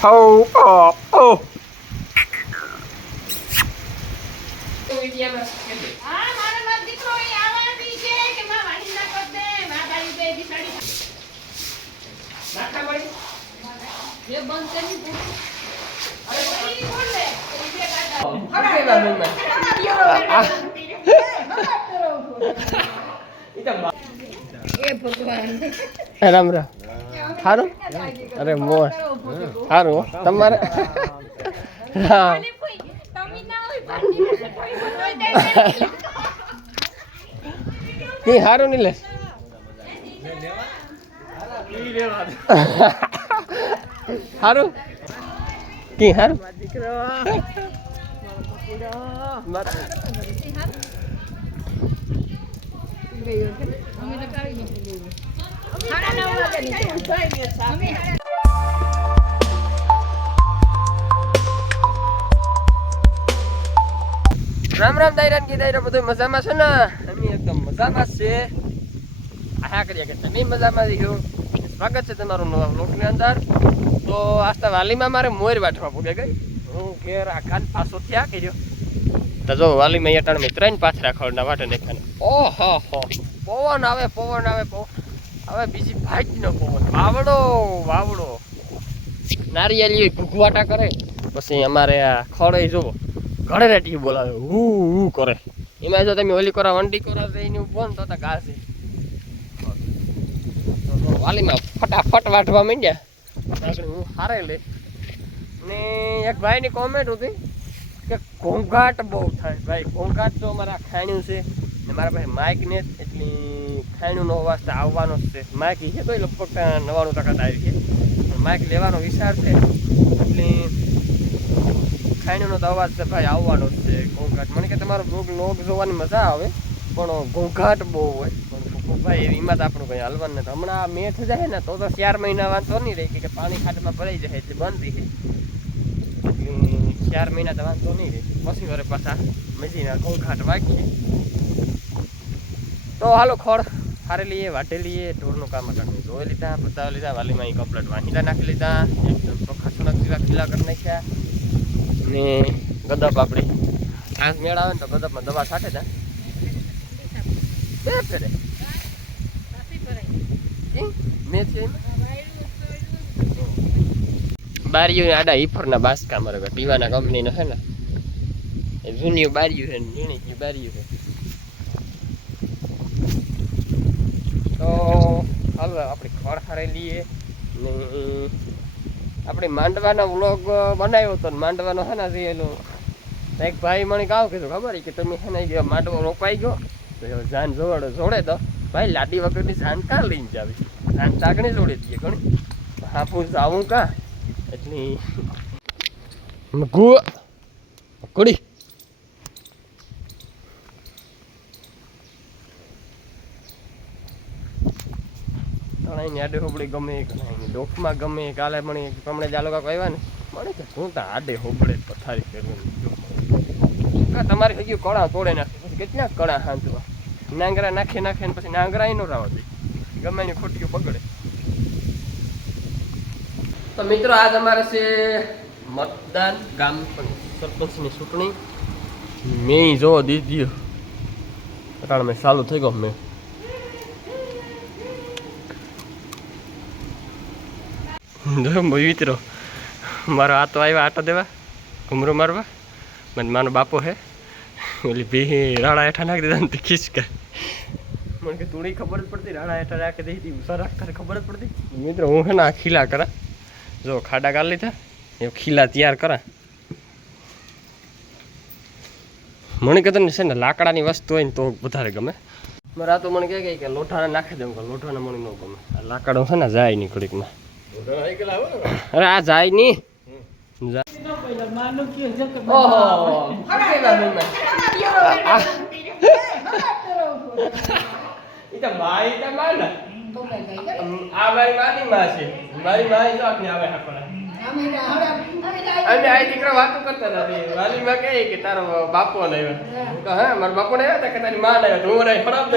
હો ઓ ઓ હા રામ રામ. સારું અરે મોર. સારું તમારે? હા. તમે ના હોય પાણી ને કોઈ બોલવા દે કી સારું નહીં લે. સારું કી સારું અમે રામ રામ દાયરા કી દાયરા બધું મજામાં છે ને? અમે એકદમ મજામાં છે આશા કરીએ કે તમે મજામાં રહ્યો સ્વાગત છે તમારું નવા બ્લોગની અંદર. તો આસ્તા વાલીમાં મારે મોર વાટવા પૂગે ગઈ. હું ઘેર આખાન પાછો થયા, કર્યો. તો જો વાલીમાં અહીંયા મેં, ત્રણ પાથરા ખવડના વાટે નાખ્યા ઓહો હો. પવન આવે પવન આવે, પવન. હવે બીજી ભાઈનો પવન. વાવડો વાવડો. નારિયેલી ભૂગવાટા કરે. પછી અમારે આ ખડે જુઓ રેટી બોલાવે, હું હું કરે. એમાં જો તમે ઓલી કરો, વંડી કરો, તો એની ફોન તો તા ઘાસે. વાલીમાં ફટાફટ વાટવા માંડ્યા. હું હારે લે. ને એક ભાઈની કોમેન્ટ હતી. કે ઘોંઘાટ બહુ થાય. ભાઈ, ઘોંઘાટ તો અમારા ખાણ્યું છે ને મારા પાસે માઇક ને એટલી ખાણ્યુંનો અવાજ તો આવવાનો જ છે. માઇક છે તો લગભગ નવાણું ટકા આવી છે. માઇક લેવાનો વિચાર છે, એટલે ખાણીનો તો અવાજ છે ભાઈ આવવાનો જ છે ઘોંઘાટ. મને કે તમારો બ્લોગ લોગ જોવાની મજા આવે, પણ ઘોંઘાટ બહુ હોય. પણ ભાઈ, એમાં તો આપણું કંઈ હલવાનું નથી. હમણાં મેઠ જાય ને, તો તો ચાર મહિના વાંચો નહીં રહી, કે પાણી ખાટમાં ભરાઈ જાય, એટલે બંધ રહે એટલે ચાર મહિના તો વાંધો નહીં રહે પછી વરે પાછા મજીના ઘોંઘાટ વાગીએ તો હાલો ખોળ હારે લઈએ વાટે લઈએ ઢોરનું કામ કાઢવું ધોઈ લીધા પતાવી લીધા વાલીમાં કપલેટ વાંચીલા નાખી લીધા એકદમ ચોખ્ખા સુનક જેવા ખીલા કરી નાખ્યા. ને ગદપ આપણી આંખ મેળ આવે ને તો ગદપમાં દવા છાંટે તા બે ઈ? મેં છે? બારીઓ આડા હિફરના બાસકા મારે ટીવાના કંપનીનો છે ને. એ જૂની બારીઓ છે ને, ઝીણી બારીઓ છે. તો હવે આપણે ખડ હારે લઈએ. ને આપણે માંડવાનો વ્લોગ બનાવ્યો હતો ને, માંડવાનો છે ને એનું. એક ભાઈ મને કાવ કીધું, ખબર કે તમે છે ને માંડવો રોપાઈ ગયો? તો જાન જોડે જોડે તો ભાઈ, લાડી વગરની જાન કાં લઈને જાવી? જાન ચાકણી જોડે દઈએ ઘણી. હાપુસ આવું કાં? એટલી ગુ કુડી તણાઈ આડે હોબળી ગમે એક ગમે કાલે પણ એક હમણાં જાલો કાક ને મને કે હું તો આડે હોબળે પથારી ફેરવું તમારે થઈ કળા તોડે નાખે. કેટલા કળા હાંધવા? નાંગરા નાખે નાખે ને પછી નાંગરા નો રાવા દે. ગમે ખોટીઓ બગડે. તો મિત્રો, આજ અમારે છે મતદાન ગામ સરપંચની ચૂંટણી. મેં જો દીધી. કારણ મેં ચાલુ થઈ ગયો મેં. જો મિત્રો, મારો આ આવ્યા આટો દેવા, ઘુમરો મારવા. મને માનો બાપો હે. ઓલી ભી રાડા હેઠા નાખી દીધા ને ખીચકા મને કે તુડી ખબર જ પડતી રાડા હેઠા રાખી દીધી ઉષા રાખતા ખબર જ પડતી. મિત્રો, હું હે ને ખીલા કરા. જો ખાડા કાઢ લીધા. એ ખીલા તૈયાર કરા. મને કહેતો ને છે ને લાકડાની વસ્તુ હોય ને તો વધારે ગમે. મારે આ તો મને કહે કે લોઠાને નાખી દઉં કે લોઠાને મને ન ગમે. આ લાકડો છે ને જાય નહીં ઘડીકમાં. અરે આ જાય નહીં. આ મારી માની માં છે. ભાઈ ભાઈ તો આખી આવે આપણે અમે આ દીકરા વાતો કરતા હતા વાલી માં કે તારો બાપો ને આવ્યો. તો હા મારા બાપો આવ્યા હતા કે તારી માં ને આવ્યો. હું રહી ખરાબ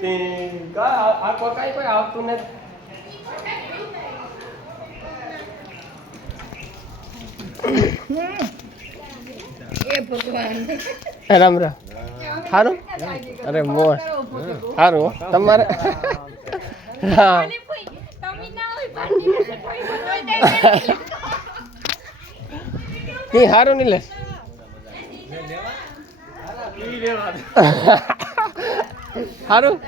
તે કા આ કોઈ કોઈ આવતું નથી. રામ રામ. સારું અરે મોર. સારું તમારે? હા. નહીં સારું નહીં લે. સારું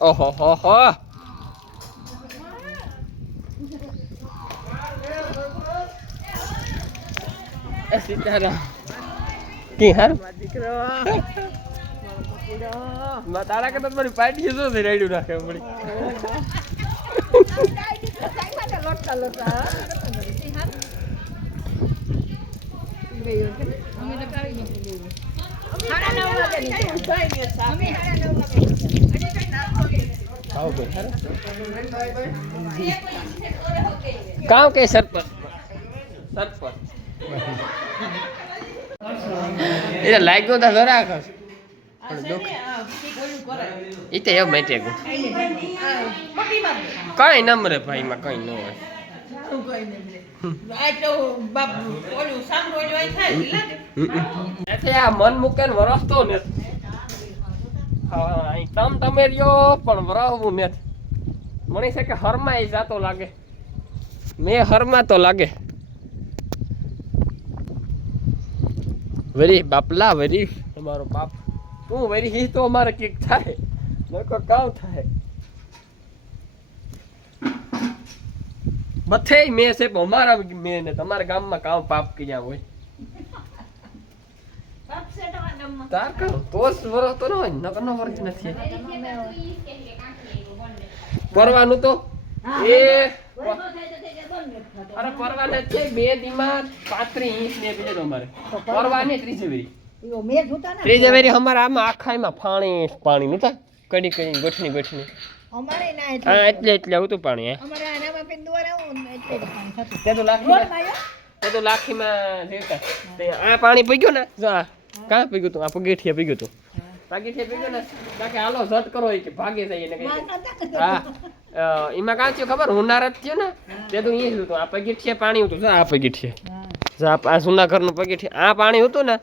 ઓહો હો હો. સીતારામ કી હારું માં તારા કરતા મારી પાર્ટી શું રેડ્યું રાખે હારું કામ કે સરપંચ સરપંચ એટલે લાગ્યો તો ખરા ખસ પણ દુઃખ એ તો એમ મેટે ગયું. કઈ નમરે ભાઈ માં કઈ ન હોય. મન મૂકે વરસતો ને તમ તમે રહ્યો પણ વરસવું ને મને છે કે હરમાં એ જાતો લાગે. મેં હરમાં તો લાગે. વરી બાપલા વરી. તમારો બાપ. તું વરી હી તો અમારે કીક થાય. નકો કામ થાય. બથે મેં છે પણ અમારા મેં ને તમારા ગામમાં કામ પાપ ક્યાં હોય. તાર કામ તો જ વરસ તો ન હોય નકર નો વરસ નથી. પરવાનું તો. એ અરે પરવાને છે બે દીમાં પાંત્રીસ ઇંચ ને બીજે અમારે. પરવાની. ત્રીજે વેરી ત્રીજે વેરી અમારે આમાં આખાઈમાં પાણી પાણી નતા કડી કડી ગોઠણી ગોઠણી. અમારે ના એટલે. હા એટલે એટલે આવતું પાણી અમારે આનામાં પેન દોર આવું એટલે પાણી થતું. તે તો રોડમાં તે તો લાખીમાં રહેતા. તે આ પાણી પી ગયું ને? જો આ કાં પી ગયું તું? આ પગેઠિયા પી ગયું તું પગેઠિયા પી ગયું ને? બાકી હાલો ઝટ કરો કે ભાગી જાય એને કઈ હા. એમાં કાં થયું ખબર? હુનાર જ થયું ને? તે તો જ હતું. આ પગીઠીએ પાણી હતું. આ પગીઠીએ આ આ જૂના ઘરનું પગીઠિયા આ પાણી હતું ને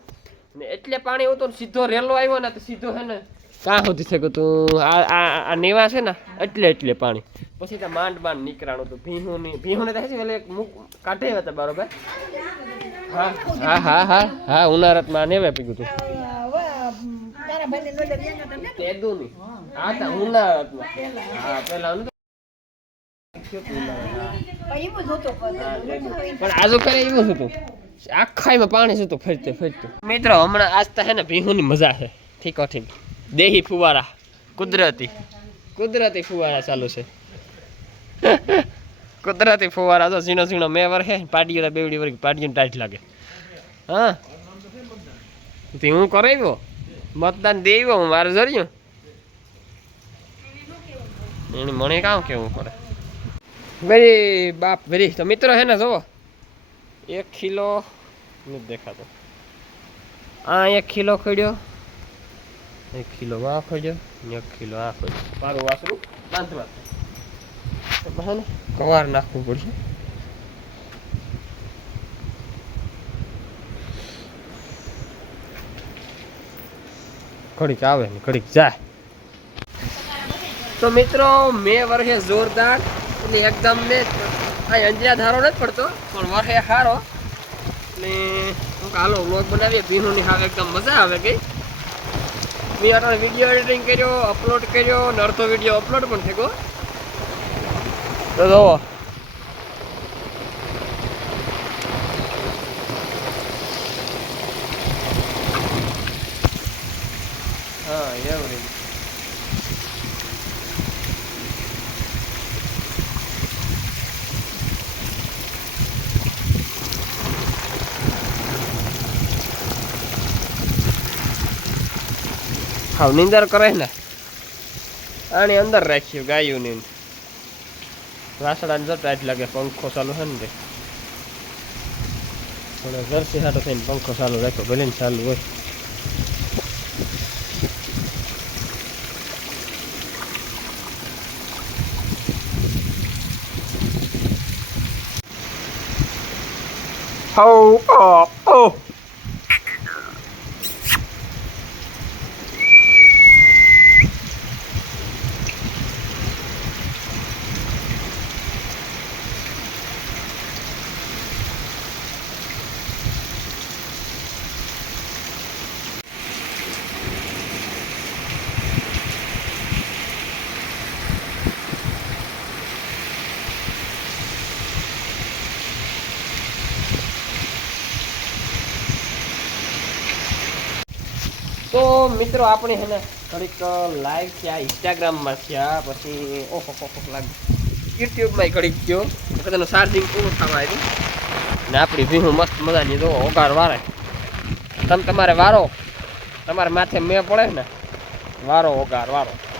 ને એટલે પાણી હતું સીધો રેલો આવ્યો ને તો સીધો છે ને કાં સુધી થયું તું આ આ નેવા છે ને એટલે એટલે પાણી. પછી ત્યાં માંડ માંડ નીકળાણું હતું. ભીહું ની ભીહું ને થાય છે એટલે એક મુક કાઢે હતા બરોબર. હા હા હા હા હા ઉનાળામાં નેવે પીગું ને? તેદું નહીં આ તા ઉનાળામાં. હા પેલા. પણ એવું જ હતું પણ. પણ આજુ કરે એવું જ હતું આખાઈમાં પાણી જ હતું ફરતે ફરતું. મિત્રો હમણાં આજ તો હે ને ભીહુની મજા છે. ઠીકો ઠીક. દેહી ફુવારા. કુદરતી. કુદરતી ફુવારા ચાલુ છે. કુદરતી ફુવારા તો ઝીણો ઝીણો મેં વરખે પાટીઓ તો બેવડી વરખી પાટીઓને ટાઈટ લાગે. હા? તે હું કરાવ્યો? મતદાન દેવ્યો હું મારે જર્યું. એને મને કામ કેવું પડે? વેરી બાપ વેરી. તો મિત્રો હે ને જુઓ. એક કિલો નથી દેખાતો. આ એક કિલો ખડ્યો. એક કિલો આ ખડ્યો એક કિલો આ ખડ્યો. મારું વાસરું? બાંધવા હા ને. કવાર નાખવું પડશે. ઘડીક આવે ને ઘડીક જાય. તો મિત્રો મેં વર્ષે જોરદાર એટલે એકદમ ને આ અંજરા ધારો નથી પડતો, પણ વર્ષે સારો ને હું હાલો વ્લોગ બનાવીએ, ભીનુંની હાવ એકદમ મજા આવે ગઈ. મેં અટાણે વીડિયો એડિટિંગ કર્યો અપલોડ કર્યો, ને અડધો વીડિયો અપલોડ પણ થયો તો જોવો. હાવ નિંદર કરે ને. આની અંદર રાખ્યું ગાયુંની. વાસણાને જતા જ લાગે પંખો ચાલુ છે ને પણ ઘરથી હાટો થઈને પંખો ચાલુ રાખ્યો ભલે ચાલુ હોય. Oh, oh, oh. તો મિત્રો, આપણે હે ને ઘડીક લાઈવ થયા ઇન્સ્ટાગ્રામમાં થયા પછી, ઓહો હો લાગ યુટ્યુબમાં ઘડીક ગયો. વખતનું ચાર્જિંગ પૂરું થવા આવ્યું. ને આપણી ભીહું મસ્ત મજાની જો ઓગાર વારે. તમે તમારે વારો? તમારે માથે મેં પડે ને? વારો ઓગાર વારો.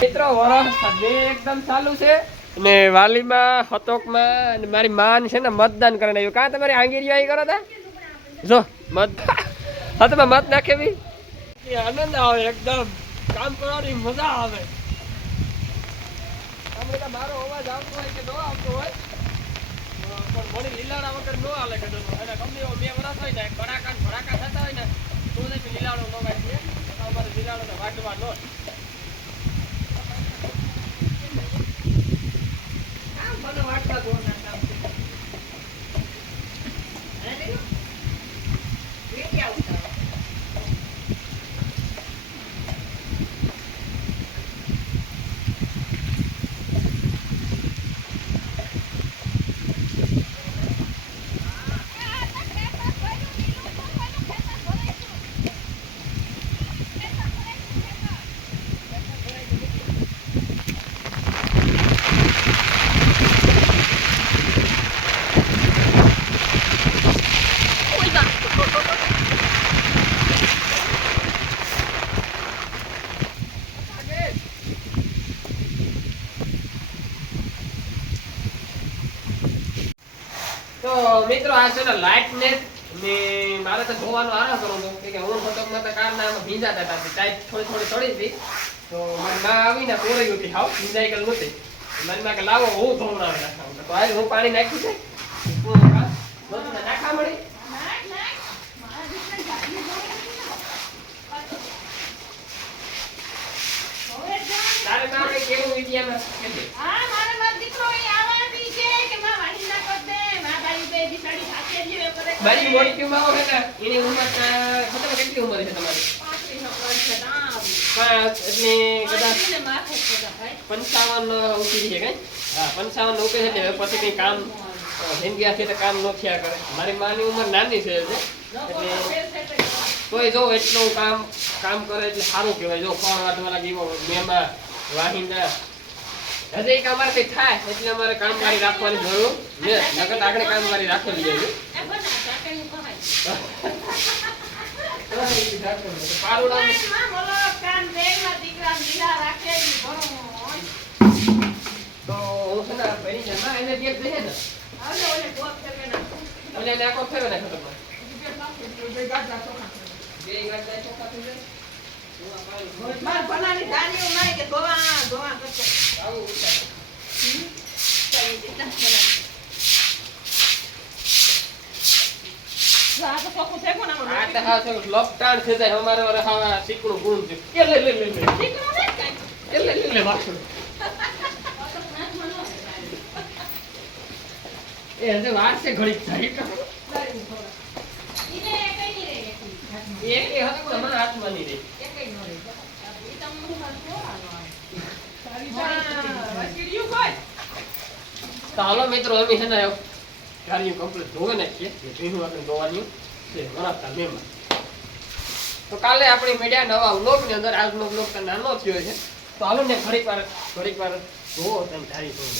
મિત્રો વરસ બે એકદમ ચાલુ છે. ને વાલીમાં હતોકમાં અને મારી માન છે ને મતદાન કરીને આવ્યું કાં તમારી આંગીરી આવી કરો તા? જો મત હા તમે મત નાખે બી. આનંદ આવે એકદમ. કામ કરવાની મજા આવે. મારો અવાજ આવતો હોય કે ન આવતો હોય. પણ મોડી લીલાડા વગર ન હાલે અને ગમે એવો બે વરસ હોય ને ભડાકા ભડાકા થતા હોય ને તો લીલાડો ન વાગીએ અમારે લીલાડો વાંચવા ન Manda um ar pra dona. તો મિત્રો આ છે ને લાઇટ ને ને મારે તો ધોવાનો આરામ કરવો હતો કે હું ફટકમાં તો કારના આમાં ભીંજાતા હતા તે ટાઈટ થોડી થોડી થોડી હતી. તો મારી માં આવીને પોરાઈ હતી હાવ ભીંજાઈ ગયેલ નહોતી. મનમાં માં કે લાવો હું ધોવડાવી નાખા તો આજે હું પાણી નાખ્યું છે. નાખા મળી. તારે તારે કેવું વિદ્યામાં? હા, મારો દીકરો અહીં આવવાની છે કે માં વાળી ના કર દે. માં તારી બે બિચારી હાથે જ લેવે કરે. પંચાવન ઉતરી છે કઈ? પછી કઈ કામ જિંદગી છે તો કામ ન થયા કરે. મારી માની ઉંમર નાની છે એટલે કોઈ જો એટલું કામ કામ કરે એટલે સારું કહેવાય. જો ફળ વાટવાના લાગી મેમાં વાહિંદા હજે એક અમારે થાય એટલે અમારે કામવાળી રાખવાની જરૂર ને નકર આગળ કામવાળી રાખેલી જોઈએ એ બના, ચાકરીયું કહાય. પારુડાનું માં બોલો, કાન બેગમાં દીકરાને લીલા રાખે ઈ ભણો. તો હું છે ને ભરી જાય માં એને બે ગાંઠા ચોખા થઈ જાય માર ભણાની ધાનીઓ મારી કે ધોવા ધોવા કરતો આવું ઉતારે. ચાલી દીધા ભલા. જો આ તો ચોખ્ખું છે કોણ આમાં આ તો હા છે લોકડાઉન થઈ જાય અમારે વારે હા ચીકણું ગુણ છે કે થાય ધોવા. નહીં હાથમાં. એ હાથમાં નહીં રહી ન હાલો મિત્રો અમે છે ને કાર્ય કમ્પ્લીટ ધોવે નાખીએ જે ભીનું આપણે ધોવાની છે વણાતા મેમાં તો કાલે આપણે મીડિયા નવા વ્લોગની અંદર આજનો વ્લોગ તો નાનો થયો છે તો હાલો ને ઘડીક વાર ઘડીક વાર ધોવો તમે ધારી ધોવો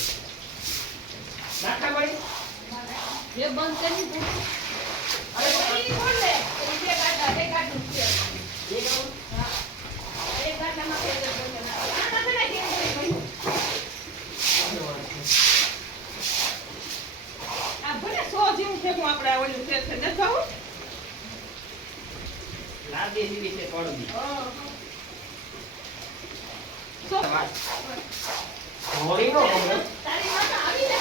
નાખા મળી એ બંધ કરી. હવે કોણ લે? એ ગાંઠા, બે ગાંઠું છે. એ કહું હા. એક ગાંઠામાં બે બે બંધ ના. આમાં છે ને કેમ કોઈ ભાઈ? જેવું છે હું આપણે ઓલું છે છે નથી ખાવું? દે સીવી છે પડવી શું? હોળી નો. તારી વાત આવી ને.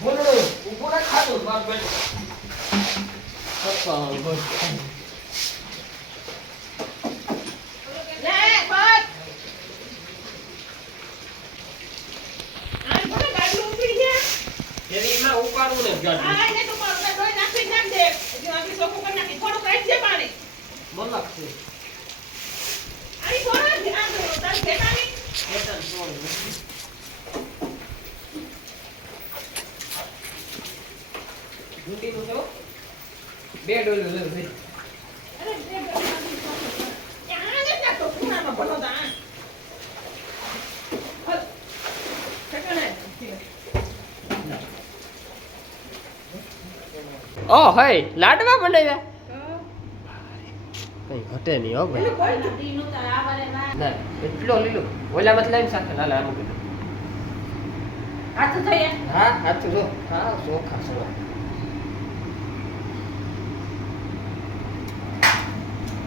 ભૂંડળું ના ખાતું મારું બેટું પપ્પા બસ લે, બસ. આને ભલે ગાડી ઊભી છે. શેરીમાં ને ગાડી હા એને તો પર આપણે નાખી નાખ દે. જો આથી ચોખ્ખું કરી નાખી. થોડુંક રાખજે પાણી. બોલક છે આની થોડું આ જો તારી ભેટાની. ખેતર છોડ ગુંડી નું તો બે ડોલું લેવું છે અરે, બે ભેટાની ચોખ્ખું. એ આને જ નાખતો, ખૂણામાં ભલો તો આ. હલ. ઠેકાણે. ઓ હય લાડવા બનાવ્યા કઈ ઘટે નહીં હો ભાઈ. એટલો લીલો. ઓલામાંથી લઈને સાથે લાલા આમ કીધું. હાથ થઈ હા હાથ જો હા ચોખા સવા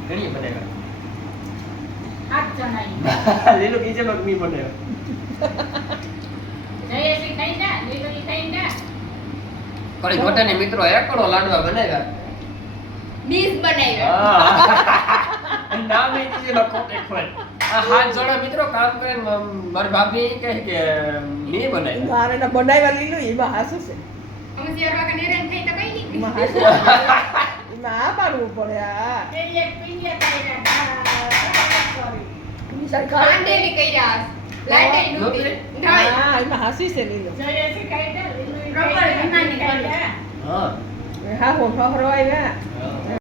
ઘણી બનાવ્યા? હાથ જણાઈ. લીલું બીજે મગમી બનાવ્યો જયેશી ખાઈ જા, લીલોડી ખાઈ જા. કડી ઘટે ને મિત્રો એકડો લાડવા બનાવ્યા ડીશ બનાવ્યા હા નામ એ દીધે માં ખોટ આ હાથ જોડા મિત્રો કામ કરે મારી ભાભી કહે કે મેં બનાવ્યા મારે ના બનાવ્યા લીલું એમાં હાસું છે અમે શેર વાગા નિરાંત થઈ તો કઈ નહીં. એમાં આ પાડવું પડે આ પેલી એક પીંડિયા કર્યા. નિશાળ ખાય. કાંડેલી કર્યા. નહોતી. ઢાઈ. એમાં હાસી છે લીલું เราไปทำงานในอีกคนเด้อ เออ นะคะผมเพราะรวยเนี่ย เออ